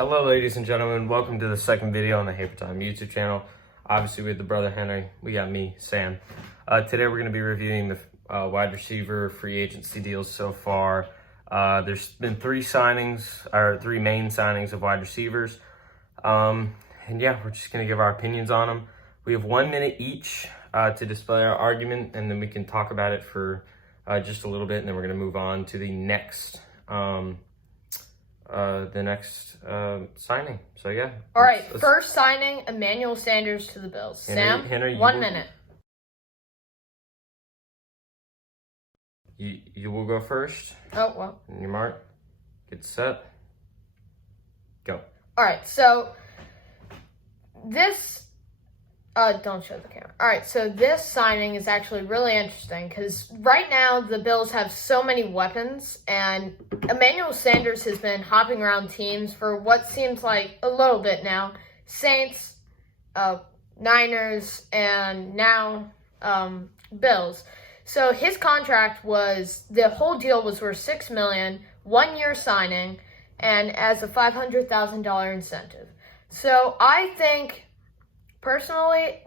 Hello, ladies and gentlemen. Welcome to the second video on the Ep.2 YouTube channel. Obviously, with the brother Henry, we got me, Sam. Today, we're going to be reviewing the wide receiver free agency deals so far. There's been three main signings of wide receivers. And yeah, we're just going to give our opinions on them. We have 1 minute each to display our argument, and then we can talk about it for just a little bit, and then we're going to move on to the next signing. So yeah. All right, first signing, Emmanuel Sanders to the Bills. Henry, Sam, 1 minute. You will go first. Oh, well. On your mark, get set, go. All right, so this, don't show the camera. All right, so this signing is actually really interesting because right now the Bills have so many weapons, and Emmanuel Sanders has been hopping around teams for what seems like a little bit now. Saints, Niners, and now Bills. So his contract the whole deal was worth $6 million, 1 year signing, and as a $500,000 incentive. So I think, personally,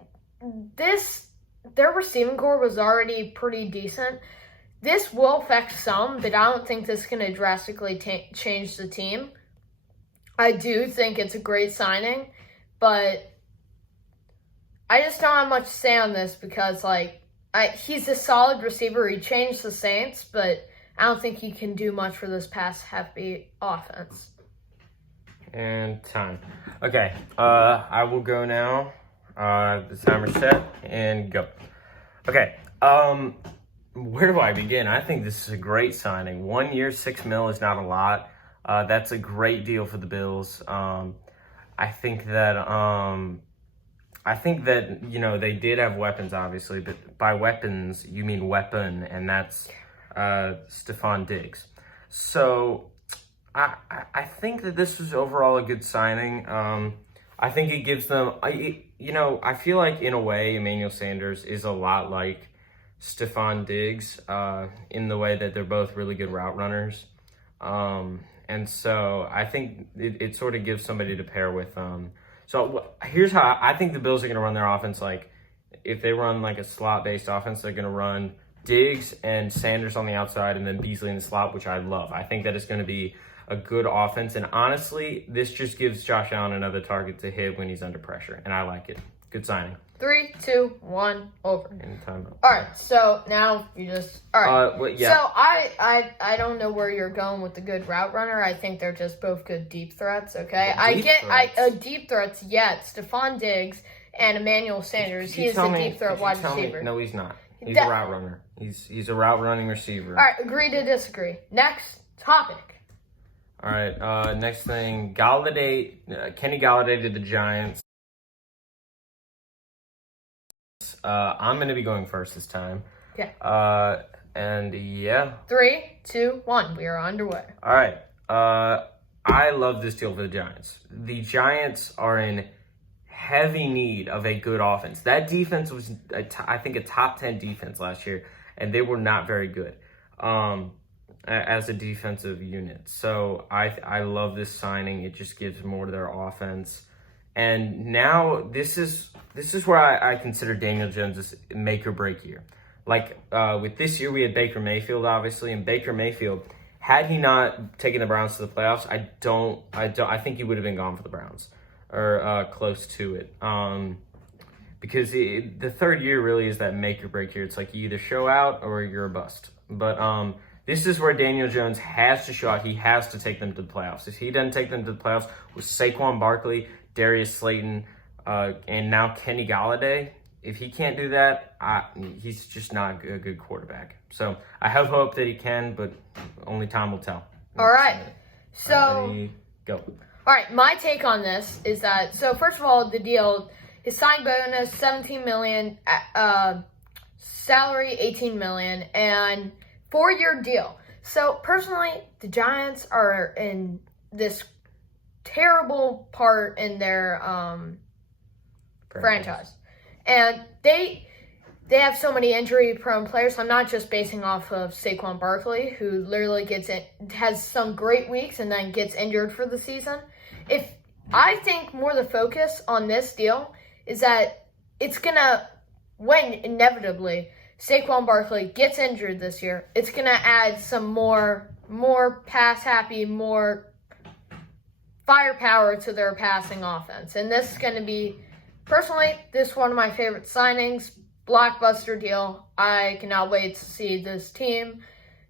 their receiving core was already pretty decent. This will affect some, but I don't think this is going to drastically change the team. I do think it's a great signing, but I just don't have much to say on this because, he's a solid receiver. He changed the Saints, but I don't think he can do much for this pass-heavy offense. And time. Okay, I will go now. The timer's set, and go. Okay, where do I begin? I think this is a great signing. 1 year, $6 million is not a lot. That's a great deal for the Bills. I think that, you know, they did have weapons, obviously, but by weapons, you mean weapon, and that's Stefon Diggs. So I think that this was overall a good signing. I think it gives them, I feel like in a way, Emmanuel Sanders is a lot like Stefon Diggs in the way that they're both really good route runners. And so I think it sort of gives somebody to pair with. So here's how I think the Bills are going to run their offense. Like, if they run like a slot-based offense, they're going to run Diggs and Sanders on the outside and then Beasley in the slot, which I love. I think that it's going to be a good offense. And honestly, this just gives Josh Allen another target to hit when he's under pressure. And I like it. Good signing. 3, 2, 1, over. And time up. All right, so now you just... All right. Yeah. So I don't know where you're going with the good route runner. I think they're just both good deep threats, okay? Deep threats, yes. Stefon Diggs and Emmanuel Sanders. He is a deep threat wide receiver. No, he's not. He's a route runner. He's a route running receiver. All right, agree to disagree. Next topic. All right, next thing, Kenny Galladay to the Giants. I'm going to be going first this time. Okay. And yeah. 3, 2, 1. We are underway. All right. I love this deal for the Giants. The Giants are in heavy need of a good offense. That defense was, I think, a top 10 defense last year, and they were not very good as a defensive unit. So I love this signing. It just gives more to their offense. And now this is where I consider Daniel Jones' make or break year. Like with this year, we had Baker Mayfield, obviously, and Baker Mayfield, had he not taken the Browns to the playoffs, I think he would have been gone for the Browns or close to it. Because the third year really is that make or break year. It's like you either show out or you're a bust. But this is where Daniel Jones has to show out. He has to take them to the playoffs. If he doesn't take them to the playoffs with Saquon Barkley, Darius Slayton, and now Kenny Galladay, if he can't do that, he's just not a good quarterback. So I have hope that he can, but only time will tell. All right. So, ready, go. All right, my take on this is that, so first of all, the deal, his sign bonus, $17 million, salary, $18 million, and 4-year deal. So personally, the Giants are in this terrible part in their franchise. And they have so many injury-prone players. I'm not just basing off of Saquon Barkley, who literally has some great weeks and then gets injured for the season. if I think more the focus on this deal is that it's gonna, when inevitably Saquon Barkley gets injured this year, it's gonna add some more pass happy, more firepower to their passing offense. And this is gonna be, personally, this is one of my favorite signings, blockbuster deal. I cannot wait to see this team.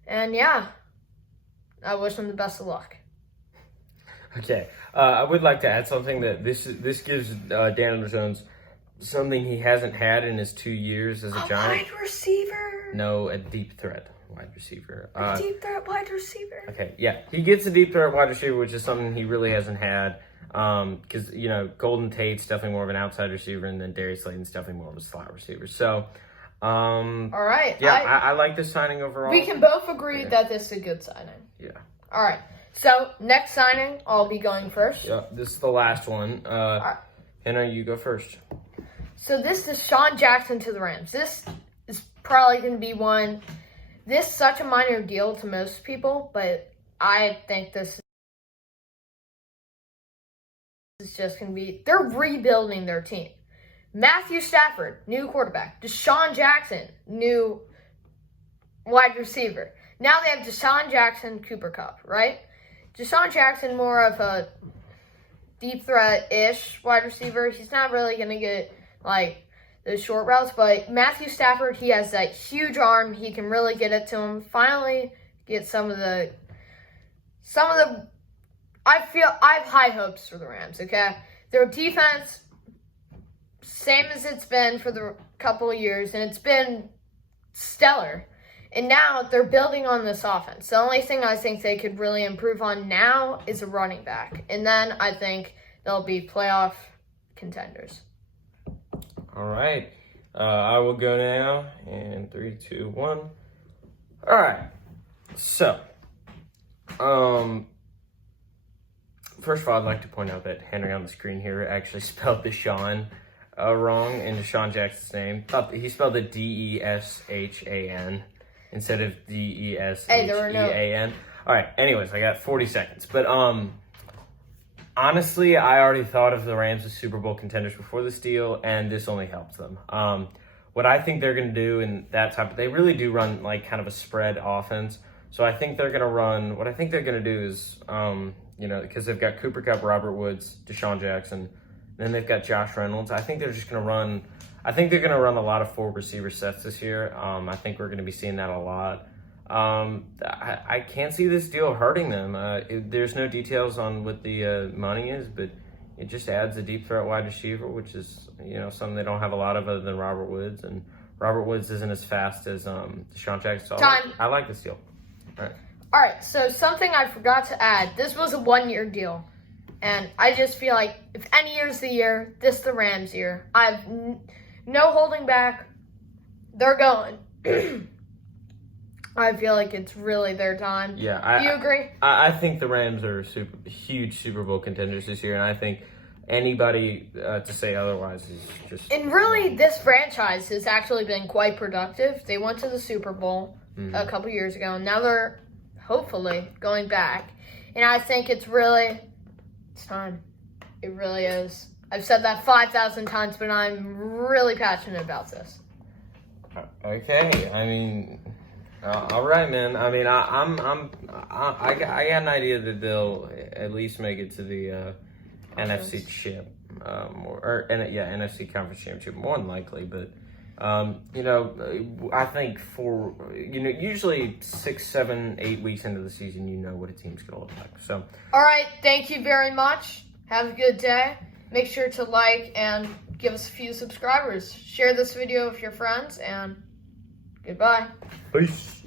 And yeah, I wish them the best of luck. Okay, I would like to add something that this gives Daniel Jones something he hasn't had in his 2 years as a Giant. Wide receiver. No, a deep threat wide receiver. A deep threat wide receiver. Okay, yeah, he gets a deep threat wide receiver, which is something he really hasn't had. Because Golden Tate's definitely more of an outside receiver, and then Darius Slayton's definitely more of a slot receiver. So, all right. Yeah, I like this signing overall. We can both agree that this is a good signing. Yeah. All right. So next signing, I'll be going first. Yeah, this is the last one. Right. Hannah, you go first. So this is Deshaun Jackson to the Rams. This is probably going to be one. This is such a minor deal to most people, but I think this is just going to be. They're rebuilding their team. Matthew Stafford, new quarterback. Deshaun Jackson, new wide receiver. Now they have Deshaun Jackson, Cooper Kupp, right? Deshaun Jackson, more of a deep threat-ish wide receiver. He's not really going to get, like, the short routes. But Matthew Stafford, he has that huge arm. He can really get it to him. Finally get some of the I have high hopes for the Rams, okay? Their defense, same as it's been for the couple of years, and it's been stellar. And now they're building on this offense. The only thing I think they could really improve on now is a running back. And then I think they'll be playoff contenders. All right. I will go now. And 3, 2, 1. All right. So, first of all, I'd like to point out that Henry on the screen here actually spelled Deshaun wrong in Deshaun Jackson's name. He spelled it Deshan. Instead of Deshean. All right. Anyways, I got 40 seconds. But honestly, I already thought of the Rams as Super Bowl contenders before this deal, and this only helps them. What I think they're going to do in that type, they really do run like kind of a spread offense. So I think they're going to run. What I think they're going to do is, because they've got Cooper Kupp, Robert Woods, Deshaun Jackson, then they've got Josh Reynolds. I think they're just going to run. I think they're going to run a lot of 4 receiver sets this year. I think we're going to be seeing that a lot. I can't see this deal hurting them. There's no details on what the money is, but it just adds a deep threat wide receiver, which is something they don't have a lot of other than Robert Woods. And Robert Woods isn't as fast as Deshaun Jackson. So I like this deal. All right. So something I forgot to add. This was a 1-year deal. And I just feel like if any year's the year, this is the Rams year. I've no holding back. They're going. I feel like it's really their time. Yeah. Do you agree? I think the Rams are huge Super Bowl contenders this year, and I think anybody to say otherwise is just... And really, this franchise has actually been quite productive. They went to the Super Bowl a couple years ago, and now they're hopefully going back. And I think it's time. It really is. I've said that 5,000 times, but I'm really passionate about this. Okay, I mean, all right, man. I mean, I got an idea that they'll at least make it to the NFC chip, NFC Conference Championship, more than likely. But I think usually 6, 7, 8 weeks into the season, you know what a team's gonna look like. So, all right, thank you very much. Have a good day. Make sure to like and give us a few subscribers. Share this video with your friends, and goodbye. Peace.